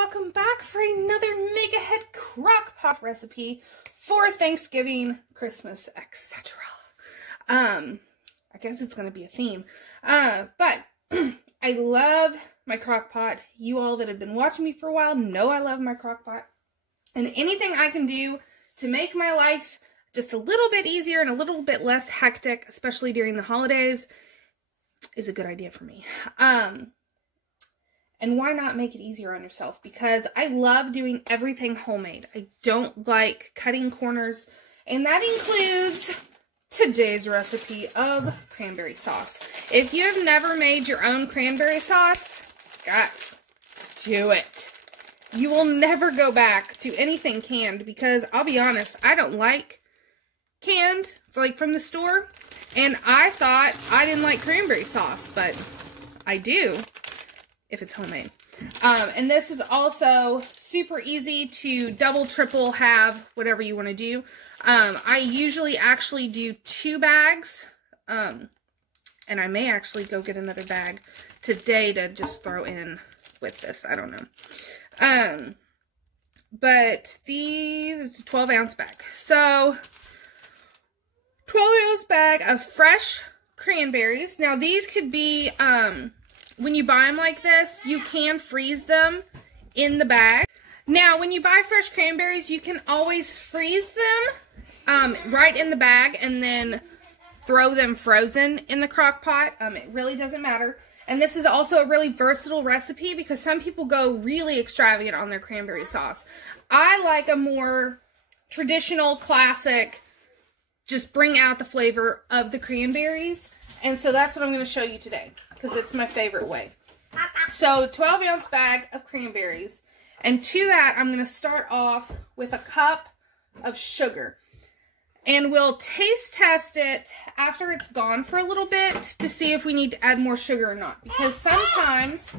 welcome back for another Mega Head crock pot recipe for Thanksgiving, Christmas, etc. I guess it's gonna be a theme. But I love my crock pot. You all that have been watching me for a while know I love my crock pot. And anything I can do to make my life just a little bit easier and a little bit less hectic, especially during the holidays, is a good idea for me. And why not make it easier on yourself? Because I love doing everything homemade. I don't like cutting corners. And that includes today's recipe of cranberry sauce. If you have never made your own cranberry sauce, guys, do it. You will never go back to anything canned because I'll be honest, I don't like canned, like from the store. And I thought I didn't like cranberry sauce, but I do if it's homemade. And this is also super easy to double, triple, halve, whatever you want to do. I usually actually do 2 bags. And I may actually go get another bag today to just throw in with this. I don't know. But these, it's a 12-ounce bag. So 12-ounce bag of fresh cranberries. Now these could be, when you buy them like this, you can freeze them in the bag. Now, when you buy fresh cranberries, you can always freeze them right in the bag and then throw them frozen in the crock pot. It really doesn't matter. And this is also a really versatile recipe because some people go really extravagant on their cranberry sauce. I like a more traditional, classic, just bring out the flavor of the cranberries. And so that's what I'm going to show you today because it's my favorite way. So 12-ounce bag of cranberries. And to that, I'm going to start off with a cup of sugar. And we'll taste test it after it's gone for a little bit to see if we need to add more sugar or not. Because sometimes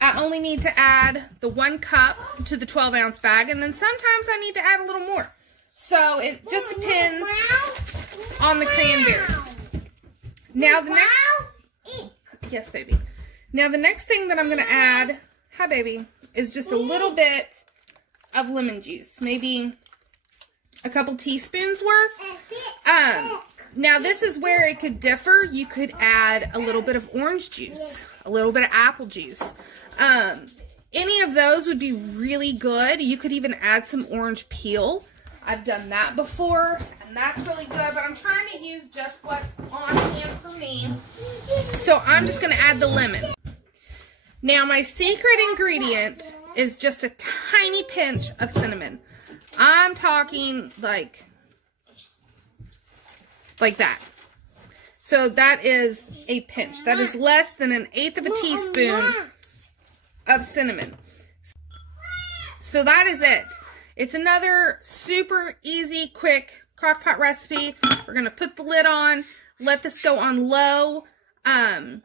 I only need to add the 1 cup to the 12-ounce bag. And then sometimes I need to add a little more. So it just depends on the cranberries. Now the next, yes baby. Now the next thing that I'm going to add, hi baby, is just a little bit of lemon juice. Maybe a couple teaspoons worth. Now this is where it could differ. You could add a little bit of orange juice, a little bit of apple juice. Any of those would be really good. You could even add some orange peel. I've done that before, and that's really good, but I'm trying to use just what's on hand for me. So I'm just going to add the lemon. Now my secret ingredient is just a tiny pinch of cinnamon. I'm talking like that. So that is a pinch. That is less than 1/8 of a teaspoon of cinnamon. So that is it. It's another super easy, quick crock pot recipe. We're going to put the lid on, let this go on low, and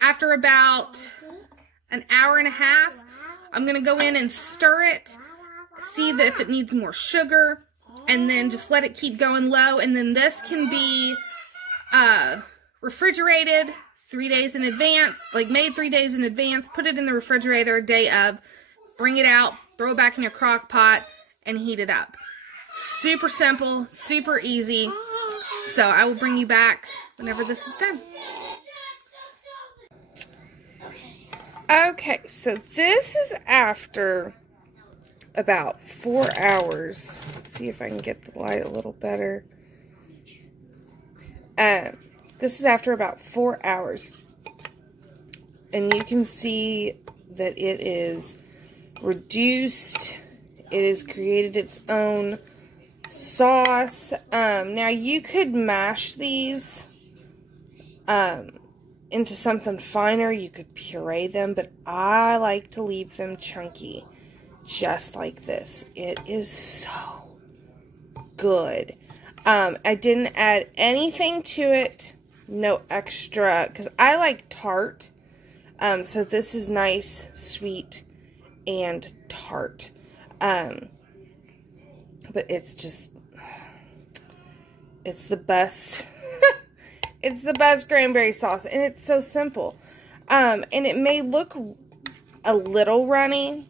after about an hour and a half, I'm going to go in and stir it, see if it needs more sugar, and then just let it keep going low. And then this can be refrigerated 3 days in advance, like made 3 days in advance, put it in the refrigerator day of, bring it out, throw it back in your crock pot, and heat it up. Super simple, super easy. So I will bring you back whenever this is done. Okay, so this is after about 4 hours. Let's see if I can get the light a little better. This is after about 4 hours. And you can see that it is reduced. It has created its own sauce. Now you could mash these into something finer. You could puree them, but I like to leave them chunky, just like this. It is so good. I didn't add anything to it, no extra, because I like tart. So this is nice, sweet, and tart. But it's just, it's the best. It's the best cranberry sauce, and it's so simple. And it may look a little runny,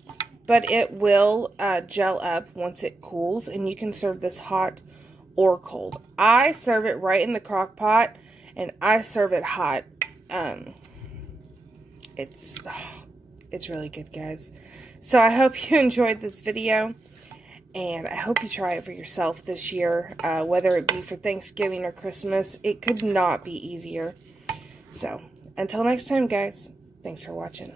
but it will gel up once it cools, and you can serve this hot or cold. I serve it right in the crock pot, and I serve it hot. It's really good, guys. So I hope you enjoyed this video, and I hope you try it for yourself this year, whether it be for Thanksgiving or Christmas. It could not be easier. So until next time, guys, thanks for watching.